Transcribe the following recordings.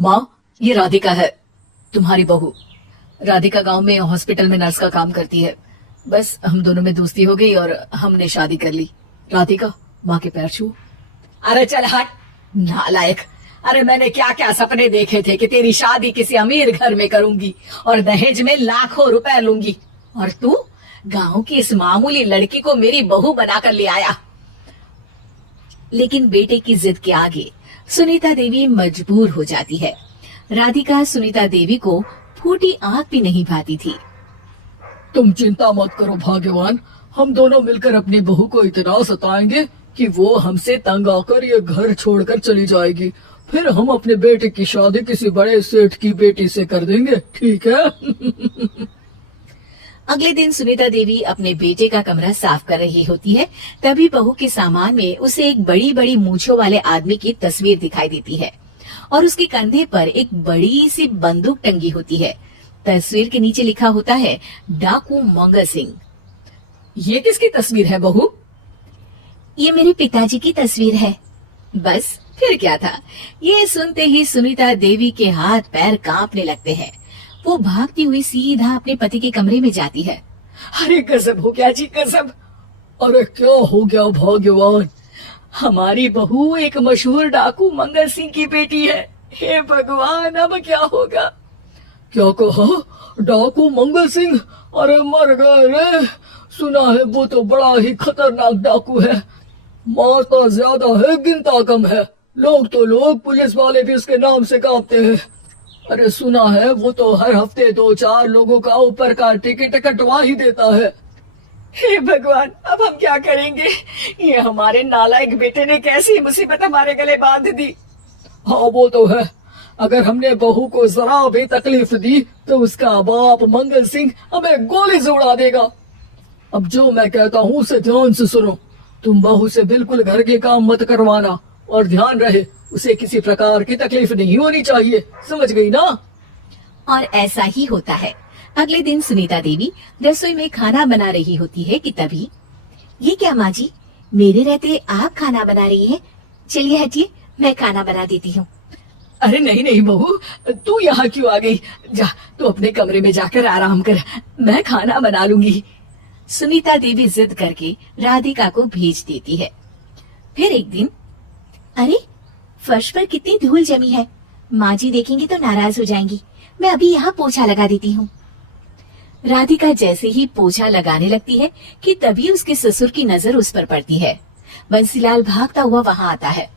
माँ, ये राधिका है, तुम्हारी बहू। राधिका गांव में हॉस्पिटल में नर्स का काम करती है। बस हम दोनों में दोस्ती हो गई और हमने शादी कर ली। राधिका, माँ के पैर छू। अरे चल हट नालायक। अरे मैंने क्या क्या सपने देखे थे कि तेरी शादी किसी अमीर घर में करूंगी और दहेज में लाखों रुपए लूंगी, और तू गांव की इस मामूली लड़की को मेरी बहू बनाकर ले आया। लेकिन बेटे की जिद के आगे सुनीता देवी मजबूर हो जाती है। राधिका सुनीता देवी को फूटी आंख भी नहीं भाती थी। तुम चिंता मत करो भाग्यवान, हम दोनों मिलकर अपनी बहू को इतना सताएंगे कि वो हमसे तंग आकर ये घर छोड़कर चली जाएगी। फिर हम अपने बेटे की शादी किसी बड़े सेठ की बेटी से कर देंगे, ठीक है? अगले दिन सुनीता देवी अपने बेटे का कमरा साफ कर रही होती है। तभी बहू के सामान में उसे एक बड़ी बड़ी मूंछों वाले आदमी की तस्वीर दिखाई देती है और उसके कंधे पर एक बड़ी सी बंदूक टंगी होती है। तस्वीर के नीचे लिखा होता है डाकू मंगर सिंह। ये किसकी तस्वीर है बहू? ये मेरे पिताजी की तस्वीर है। बस फिर क्या था। ये सुनते ही सुनीता देवी के हाथ पैर कांपने लगते हैं। वो भागती हुई सीधा अपने पति के कमरे में जाती है। अरे गजब हो गया जी, गजब। अरे क्या हो गया भाग्यवान, हमारी बहू एक मशहूर डाकू मंगर सिंह की बेटी है। हे भगवान, अब क्या होगा? क्या कहा? डाकू मंगर सिंह? अरे मर गए रे। सुना है वो तो बड़ा ही खतरनाक डाकू है, मारता ज्यादा है गिनता कम है। लोग पुलिस वाले भी उसके नाम से कांपते हैं। अरे सुना है वो तो हर हफ्ते 2-4 लोगों का ऊपर का टिकट कटवा ही देता है। हे भगवान, अब हम क्या करेंगे? ये हमारे नालायक बेटे ने कैसी मुसीबत हमारे गले बांध दी। हाँ वो तो है, अगर हमने बहू को जरा भी तकलीफ दी तो उसका बाप मंगल सिंह हमें गोली से उड़ा देगा। अब जो मैं कहता हूँ उसे ध्यान से सुनो। तुम बहू से बिल्कुल घर के काम मत करवाना, और ध्यान रहे उसे किसी प्रकार की तकलीफ नहीं होनी चाहिए, समझ गई ना? और ऐसा ही होता है। अगले दिन सुनीता देवी रसोई में खाना बना रही होती है कि तभी, ये क्या माँ जी, मेरे रहते आप खाना बना रही हैं? चलिए हटिए, मैं खाना बना देती हूँ। अरे नहीं नहीं बहू, तू यहाँ क्यों आ गई? जा तू अपने कमरे में जाकर आराम कर, मैं खाना बना लूंगी। सुनीता देवी जिद करके राधिका को भेज देती है। फिर एक दिन, अरे फर्श पर कितनी धूल जमी है, माँ जी देखेंगी तो नाराज हो जाएंगी, मैं अभी यहाँ पोछा लगा देती हूँ। राधिका जैसे ही पोछा लगाने लगती है कि तभी उसके ससुर की नजर उस पर पड़ती है। बंसीलाल भागता हुआ वहाँ आता है।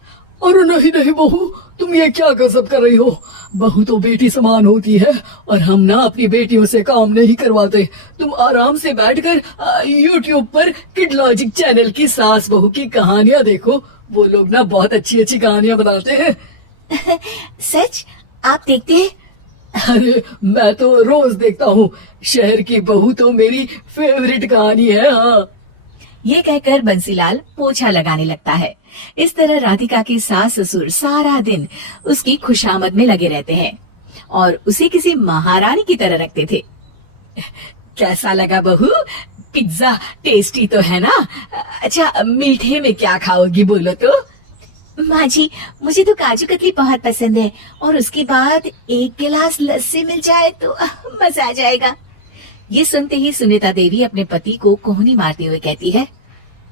अरे नहीं नहीं बहू, तुम ये क्या गजब कर रही हो? बहू तो बेटी समान होती है और हम ना अपनी बेटियों से काम नहीं करवाते। तुम आराम से बैठकर YouTube पर किड लॉजिक चैनल की सास बहू की कहानियाँ देखो। वो लोग ना बहुत अच्छी अच्छी कहानियाँ बनाते हैं। सच? आप देखते हैं? अरे मैं तो रोज देखता हूँ। शहर की बहू तो मेरी फेवरेट कहानी है। हाँ, ये कहकर बंसीलाल पोछा लगाने लगता है। इस तरह राधिका के सास ससुर सारा दिन उसकी खुशामद में लगे रहते हैं और उसे किसी महारानी की तरह रखते थे। कैसा लगा बहू? पिज्जा टेस्टी तो है ना? अच्छा, मीठे में क्या खाओगी बोलो तो? माँ जी, मुझे तो काजू कतली बहुत पसंद है और उसके बाद एक गिलास लस्सी मिल जाए तो मजा आ जाएगा। ये सुनते ही सुनीता देवी अपने पति को कोहनी मारते हुए कहती है,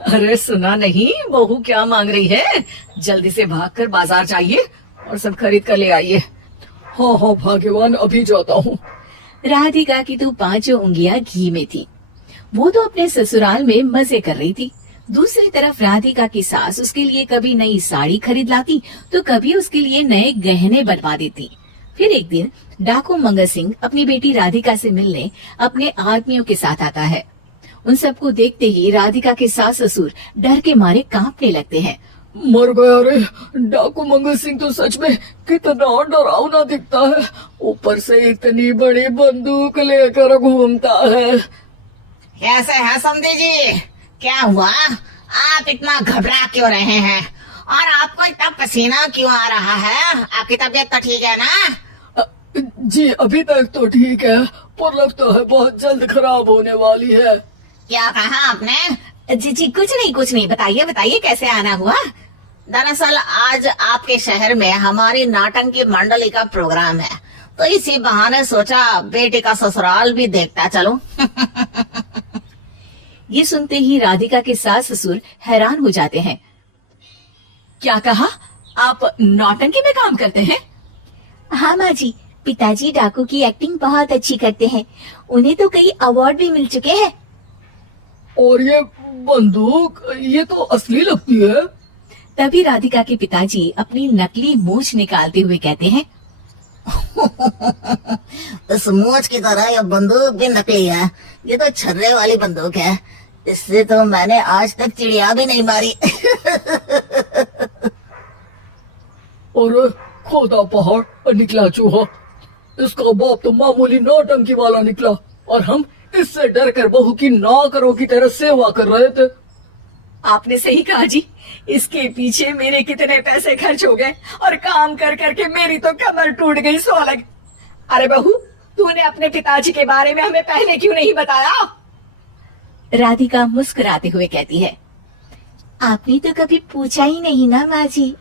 अरे सुना नहीं बहू क्या मांग रही है? जल्दी से भागकर बाजार जाइए और सब खरीद कर ले आइए। हाँ हाँ भाग्यवान, अभी जाता हूँ। राधिका की तो 5 उंगलियां घी में थी। वो तो अपने ससुराल में मजे कर रही थी। दूसरी तरफ राधिका की सास उसके लिए कभी नई साड़ी खरीद लाती तो कभी उसके लिए नए गहने बनवा देती। फिर एक दिन डाकू मंगर सिंह अपनी बेटी राधिका से मिलने अपने आदमियों के साथ आता है। उन सबको देखते ही राधिका के सास ससुर डर के मारे कांपने लगते हैं। मर गया रे, डाकू मंगल सिंह तो सच में कितना डरावना दिखता है, ऊपर से इतनी बड़ी बंदूक लेकर घूमता है। कैसे है समधी जी? क्या हुआ? आप इतना घबरा क्यों रहे हैं? और आपको इतना पसीना क्यों आ रहा है? आपकी तबीयत तो ठीक है ना? जी अभी तक तो ठीक है, पर लगता है बहुत जल्द खराब होने वाली है। क्या कहा आपने? जी कुछ नहीं, बताइए बताइए कैसे आना हुआ? दरअसल आज आपके शहर में हमारी नाटंकी मंडली का प्रोग्राम है, तो इसी बहाने सोचा बेटी का ससुराल भी देखता चलूं। ये सुनते ही राधिका के सास ससुर हैरान हो जाते हैं। क्या कहा? आप नौटंकी में काम करते हैं? हाँ माँ जी, पिताजी डाकू की एक्टिंग बहुत अच्छी करते हैं। उन्हें तो कई अवार्ड भी मिल चुके हैं। और ये बंदूक, ये तो असली लगती है। तभी राधिका के पिताजी अपनी नकली मूछ निकालते हुए कहते हैं, इस मूछ की तरह यह बंदूक भी नकली है। ये तो छर्रे वाली बंदूक है, इससे तो मैंने आज तक चिड़िया भी नहीं मारी। और खोदा पहाड़ और निकला चूहा। इसका बाप तो मामूली नौटंकी वाला निकला और हम इससे डर कर बहू की नौकरों की तरह सेवा कर रहे थे। आपने सही कहा जी, इसके पीछे मेरे कितने पैसे खर्च हो गए और काम कर करके मेरी तो कमर टूट गई सो अलग। अरे बहू, तूने अपने पिताजी के बारे में हमें पहले क्यों नहीं बताया? राधिका मुस्कुराते हुए कहती है, आपने तो कभी पूछा ही नहीं ना माँ जी।